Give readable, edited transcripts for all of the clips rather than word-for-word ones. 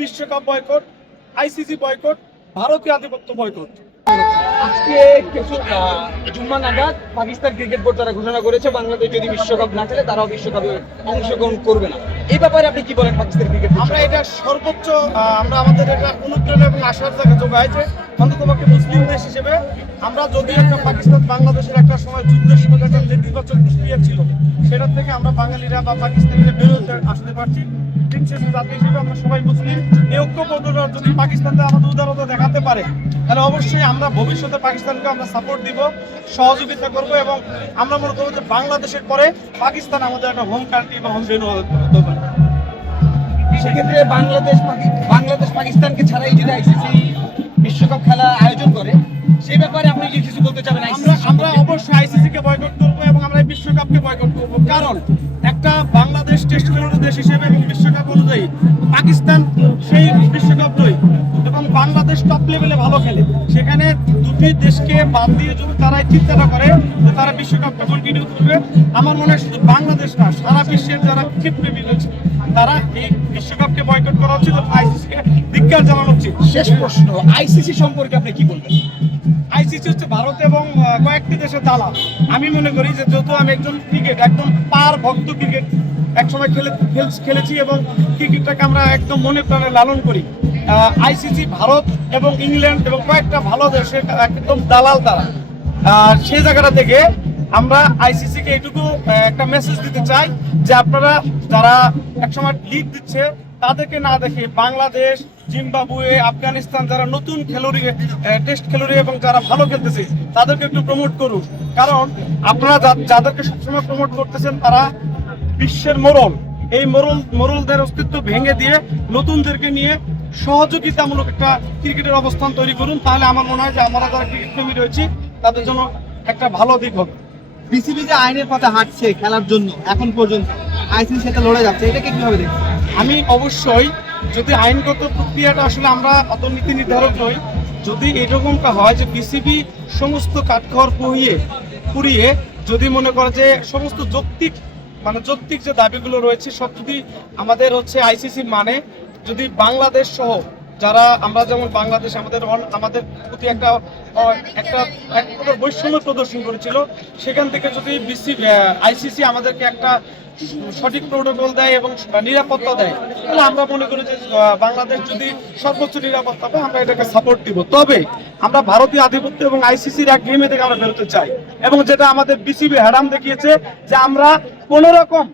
বিশ্বকাপ boycott, ICC boycott, ভারতীয় আধিপত্য বয়কট। আজকে কিছু জুম্মা নাগাদ পাকিস্তান ক্রিকেট বোর্ড তারা ঘোষণা করেছে বাংলাদেশ যদি বিশ্বকাপ না খেলে তারাও বিশ্বকাপে অংশগ্রহণ করবে না। এই ব্যাপারে আপনি কি বলেন? পাকিস্তান ক্রিকেট আমরা এটা সর্বোচ্চ আমরা আমাদের এটা অনুপ্রেরণা এবং আশার জায়গা যোগায় যে অন্ততপক্ষে মুসলিম দেশ হিসেবে আমরা যদি একটা পাকিস্তান বাংলাদেশের একটা সময় যুদ্ধের সময় একটা নেতিবাচক প্রক্রিয়া ছিল, সেটা থেকে আমরা বাঙালিরা বা পাকিস্তানিরা বেরোতে আসতে পারছি। দিন শেষে জাতি হিসেবে আমরা সবাই মুসলিম। এই ঐক্যবদ্ধতা যদি পাকিস্তানকে আমাদের উদারতা দেখাতে পারে, তাহলে অবশ্যই আমরা ভবিষ্যতে পাকিস্তানকে আমরা সাপোর্ট দিব, সহযোগিতা করব এবং আমরা মনে করবো যে বাংলাদেশের পরে পাকিস্তান আমাদের একটা হোম কান্ট্রি বা হোম ভেন্যু হতে পারে। সেক্ষেত্রে বাংলাদেশ পাকিস্তানকে ছাড়াই যদি আইসিসি বিশ্বকাপ খেলা আয়োজন করে, সেই ব্যাপারে আপনি কি কিছু বলতে চাবেন? আমরা অবশ্যই আইসিসি কে বয়কট করবো এবং আমরা এই বিশ্বকাপকে বয়কট করবো। কারণ একটা বাংলাদেশ টেস্ট খেলার দেশ হিসেবে এবং বিশ্বকাপ অনুযায়ী পাকিস্তান সেই বিশ্বকাপ নয় এবং বাংলাদেশ টপ লেভেলে ভালো খেলে। সেখানে দুটি দেশকে বাদ দিয়ে যদি তারা চিন্তাটা করে যে তারা বিশ্বকাপটা কন্টিনিউ করবে, আমার মনে হয় শুধু বাংলাদেশ না, সারা বিশ্বের যারা ক্রিকেট প্রেমী রয়েছে তারা এই বিশ্বকাপকে বয়কট করা উচিত, আইসিসিকে ধিক্কার জানানো উচিত। শেষ প্রশ্ন, আইসিসি সম্পর্কে আপনি কি বলবেন? আইসিসি হচ্ছে ভারত এবং কয়েকটি দেশের দালাল। আমি মনে করি যে যেহেতু আমি একজন ক্রিকেট একদম পার ভক্ত, ক্রিকেট একসময় খেলেছি এবং ক্রিকেটটাকে আমরা একদম মনে প্রাণে লালন করি। আইসিসি ভারত এবং ইংল্যান্ড এবং কয়েকটা ভালো দেশের একদম দালাল তারা। সেই জায়গাটা থেকে আমরা আইসিসি কে এইটুকু একটা মেসেজ দিতে চাই যে আপনারা যারা একসময় লিড দিচ্ছে তাদেরকে না দেখে বাংলাদেশ, জিম্বাবুয়ে, আফগানিস্তান যারা নতুন খেলুড়ি, টেস্ট খেলুড়ি এবং যারা ভালো খেলতেছে তাদেরকে একটু প্রমোট করুন। কারণ আপনারা যাদেরকে সবসময় প্রমোট করতেছেন তারা বিশ্বের মোড়ল। এই মোড়লদের অস্তিত্ব ভেঙে দিয়ে নতুনদেরকে নিয়ে সহযোগিতামূলক একটা ক্রিকেটের অবস্থান তৈরি করুন। তাহলে আমার মনে হয় যে আমরা যারা ক্রিকেট প্রেমী রয়েছি তাদের জন্য একটা ভালো দিক হবে। বিসিবি যে আইনের পথে হাঁটছে খেলার জন্য এখন পর্যন্ত, আইসিসির সাথে লড়ে যাচ্ছে, এটাকে কিভাবে দেখছেন? আমি অবশ্যই যদি আইনগত প্রক্রিয়াটা আসলে আমরা অত নীতি নির্ধারক নই, যদি এরকমটা হয় যে বিসিবি সমস্ত কাঠখড় পুড়িয়ে যদি মনে করে যে সমস্ত যৌক্তিক যে দাবিগুলো রয়েছে সব যদি আমাদের হচ্ছে আইসিসি মানে, যদি বাংলাদেশ সহ যারা আমরা যেমন বাংলাদেশ আমাদের প্রতি একটা বৈষম্য প্রদর্শন করেছিল, সেখান থেকে যদি আইসিসি আমাদেরকে একটা সঠিক প্রোটোকল দেয় এবং নিরাপত্তা দেয়, তাহলে আমরা মনে করি যে বাংলাদেশ যদি সর্বোচ্চ নিরাপত্তা পায় আমরা এটাকে সাপোর্ট দিব। তবে আমরা ভারতীয় আধিপত্য এবং আইসিসির এক গেমে থেকে আমরা বেরোতে চাই এবং যেটা আমাদের বিসিবি হ্যারাম দেখিয়েছে যে আমরা কোনো রকম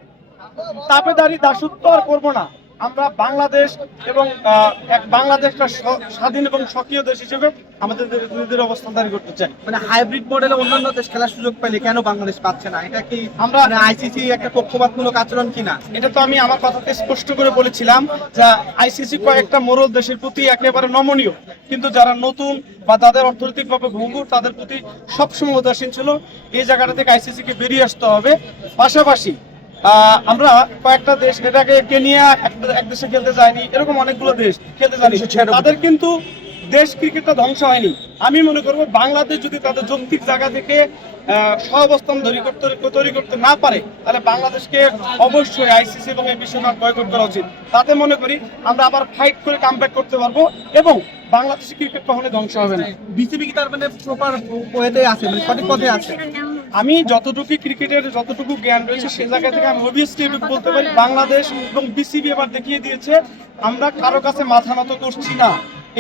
তাবেদারি দাসত্ব আর করবো না। আমরা বাংলাদেশ এবং বাংলাদেশটা স্বাধীন এবং সক্রিয় দেশ হিসেবে আমাদের নিজেদের অবস্থান দাঁড়ি করতে চাই। মানে হাইব্রিড মডেলে অন্যান্য দেশ খেলার সুযোগ পেলে কেন বাংলাদেশ পাচ্ছে না? এটা কি আমরা আইসিসি একটা পক্ষপাতমূলক আচরণ কিনা? এটা তো আমি আমার কথাতে স্পষ্ট করে বলেছিলাম যে আইসিসি কয়েকটা মোড়ল দেশের প্রতি একেবারে নমনীয়, কিন্তু যারা নতুন বা তাদের অর্থনৈতিকভাবে ভঙ্গুর তাদের প্রতি সবসময় উদাসীন ছিল। এই জায়গাটা থেকে আইসিসি কে বেরিয়ে আসতে হবে। পাশাপাশি আমরা কয়েকটা দেশ, এটাকে কেনিয়া এক দেশে খেলতে যায়নি, এরকম অনেকগুলো দেশ খেলতে যায়নি, তাদের কিন্তু দেশ ক্রিকেটটা ধ্বংস হয়নি। আমি মনে করবো বাংলাদেশ যদি তাদের যৌক্তিক জায়গা থেকে সহাবস্থান তৈরি করতে না পারে, তাহলে বাংলাদেশকে অবশ্যই আইসিসি এবং এই বিশ্বকাপ বয়কট করা উচিত। তাতে মনে করি আমরা আবার ফাইট করে কামব্যাক করতে পারবো এবং বাংলাদেশি ক্রিকেট কখনোই ধ্বংস হবে না। বিসিবি কি তার মানে প্রপার ওয়েতে আছে, মানে সঠিক পথে আছে? আমি যতটুকু ক্রিকেটের যতটুকু জ্ঞান রয়েছে সে জায়গা থেকে আমি অবভিয়াসলি এটুকু বলতে পারি, বাংলাদেশ এবং বিসিবি এবার দেখিয়ে দিয়েছে আমরা কারো কাছে মাথা নত করছি না।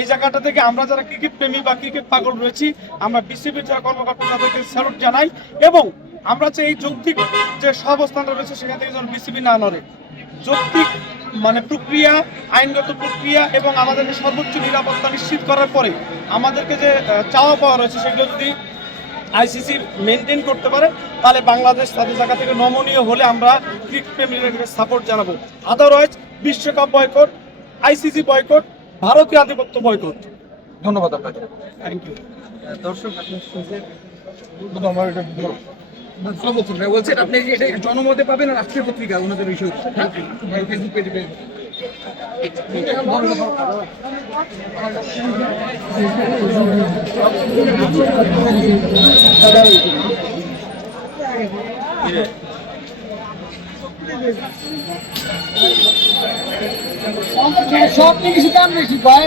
এই জায়গাটা থেকে আমরা যারা ক্রিকেট প্রেমী বা ক্রিকেট পাগল রয়েছি, আমরা বিসিবির যারা কর্মকর্তা তাদেরকে স্যালুট জানাই এবং আমরা যে এই যৌক্তিক যে সহাবস্থানটা রয়েছে সেখান থেকে যেন বিসিবি না নড়ে। যৌক্তিক মানে প্রক্রিয়া, আইনগত প্রক্রিয়া এবং আমাদেরকে সর্বোচ্চ নিরাপত্তা নিশ্চিত করার পরে আমাদেরকে যে চাওয়া পাওয়া রয়েছে সেগুলো যদি আইসিসি মেনটেন করতে পারে, তাহলে বাংলাদেশ তাদের জায়গা থেকে নমনীয় হলে আমরা ক্রিকেট প্রেমীদেরকে সাপোর্ট জানাবো। আদারওয়াইজ বিশ্বকাপ বয়কট, আইসিসি বয়কট, ভারতীয় আধিপত্য বয়কট। ধন্যবাদ আপনাকে। Thank you. দর্শক বলছেন আপনি এটা জনমতে পাবেন আর রাষ্ট্রীয় পত্রিকা ওনাদের ইস্যু ফেসবুক পেজে পেয়ে সব থেকে দাম বেশি ভাই